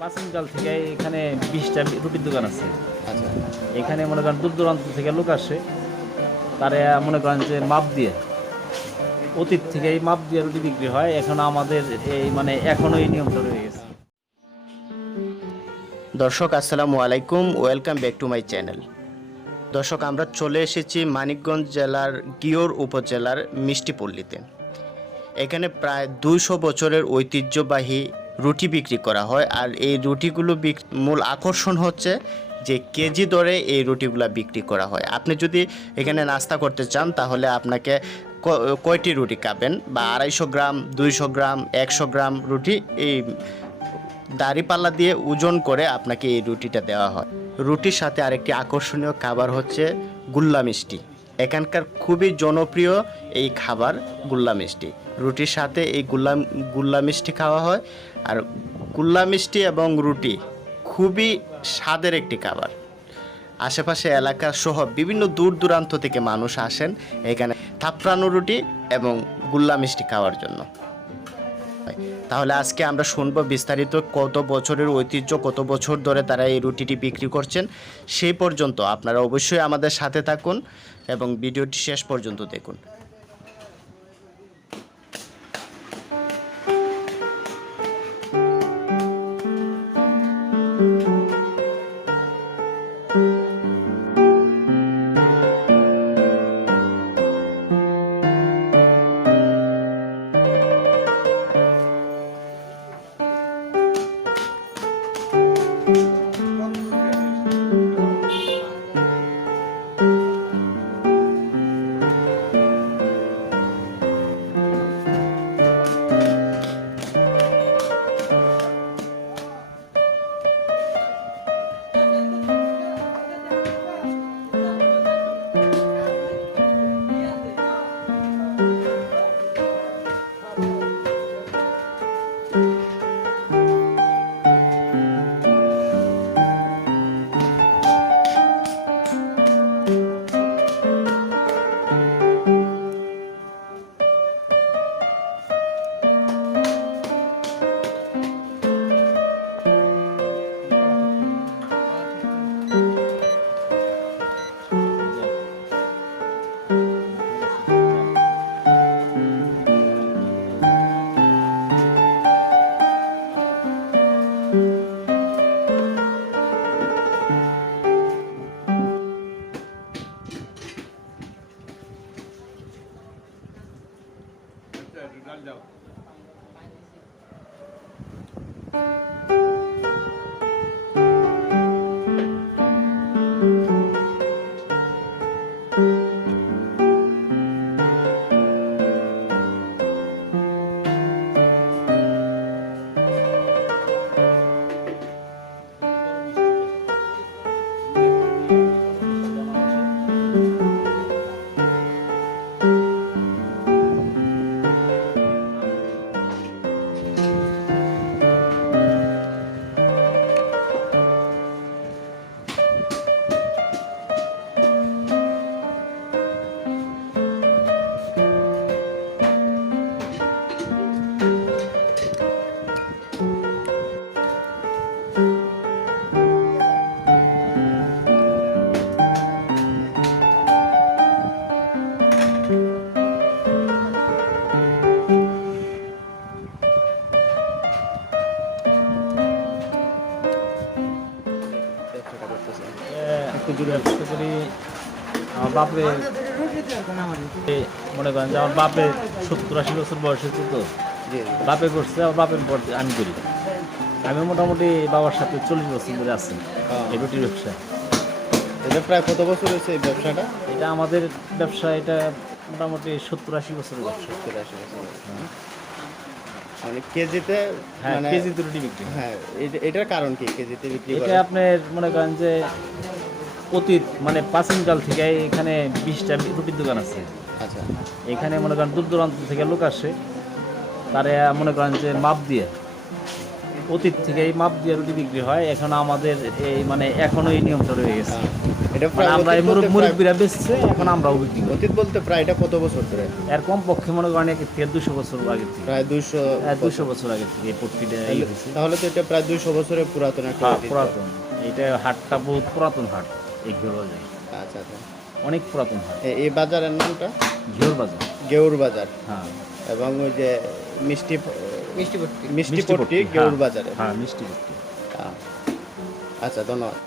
প্রাচীনকাল থেকে এখানে 20টা রুটির দোকান আছে। আচ্ছা এখানে মনে করেন দূর দূরান্ত থেকে লোক আসে, তারা মনে করেন যে মাপ দিয়ে, অতীত থেকে এই মাপ দিয়ে রুটি বিক্রি হয়। এখন আমাদের এই এখনো এই নিয়মটা রয়ে গেছে। দর্শক আসসালামু আলাইকুম, welcome back to my channel. দর্শক, আমরা চলে এসেছি মানিকগঞ্জ জেলার গিওর উপজেলার মিষ্টিপল্লীতে। এখানে প্রায় 200 বছরের ঐতিহ্যবাহী রুটি বিক্রি করা হয়। আর এই রুটিগুলো মূল আকর্ষণ হচ্ছে যে কেজি দরে এই রুটিগুলো বিক্রি করা হয়। আপনি যদি এখানে নাস্তা করতে চান তাহলে আপনাকে কয়টি রুটি খাবেন, বা 250 গ্রাম, 200 গ্রাম, 100 গ্রাম রুটি এই দাঁড়িপাল্লা দিয়ে ওজন করে আপনাকে এই রুটিটা দেওয়া হয়। রুটির সাথে আরেকটি আকর্ষণীয় খাবার হচ্ছে গুল্লা মিষ্টি। এখানকার খুবই জনপ্রিয় এই খাবার গুল্লা মিষ্টি। রুটির সাথে এই গুল্লা মিষ্টি খাওয়া হয়। আর গুল্লা মিষ্টি এবং রুটি খুবই স্বাদের একটি খাবার। আশেপাশে এলাকা সহ বিভিন্ন দূর দূরান্ত থেকে মানুষ আসেন এখানে থাপ্রানু রুটি এবং গুল্লা মিষ্টি খাওয়ার জন্য। তাহলে আজকে আমরা শুনবো বিস্তারিত কত বছরের ঐতিহ্য, কত বছর ধরে তারা এই রুটিটি বিক্রি করছেন। সেই পর্যন্ত আপনারা অবশ্যই আমাদের সাথে থাকুন এবং ভিডিওটি শেষ পর্যন্ত দেখুন। আমার বাপে মনে করেন যে আমার বাপের 70-80 বছর বয়স হচ্ছে, তো বাপে করছে, আমার বাপের পর আমি করি। আমি মোটামুটি বাবার সাথে 40 বছর ধরে আছি এই রুটির ব্যবসা। এটা প্রায় কত বছর হয়েছে এই ব্যবসাটা? এটা আমাদের ব্যবসা, এটা মোটামুটি 70-80 বছরের ব্যবসা। মানে কেজিতে? হ্যাঁ, কেজিতে রুটি বিক্রি। হ্যাঁ, এটার কারণ কি কেজিতে বিক্রি করা? এটা আপনার মনে করেন যে অতীত প্রাচীনকাল থেকে এখানে 20টা রুটির দোকান আছে। আচ্ছা, এখানে মনে করেন দূর দূরান্ত থেকে লোক আসে, তারা মনে করেন যে মাপ দিয়ে, অতীত থেকে এই মাপ দিয়ে রুটি বিক্রি হয়। এখন আমাদের এই এখনো এই নিয়মটা রয়ে গেছে। এটা মানে প্রায় আমরা এই মুরব্বীরা বেচছে, এখন আমরাও বিক্রি করি। অতীত বলতে প্রায় এটা কত বছর ধরে? এর কম পক্ষে মনে করেন এর থেকে 200 বছর আগে থেকে, প্রায় 200 200 বছর আগে থেকে এই পট্টিটা এই হয়েছে। তাহলে তো এটা প্রায় 200 বছরের পুরাতন একটা হ্যাঁ, ঐতিহ্য। পুরাতন। এটা হাটটা বহুত পুরাতন হাট, এই ঘিওর বাজার আচ্ছা আচ্ছা। অনেক পুরাতন হাট। এই বাজারের নামটা ঘিওর বাজার। গেউর বাজার। হ্যাঁ, এবং ওই যে মিষ্টি মিষ্টি পট্টি। মিষ্টি পট্টি গেউর বাজারে। হ্যাঁ, মিষ্টি পট্টি। আচ্ছা, ধন্যবাদ।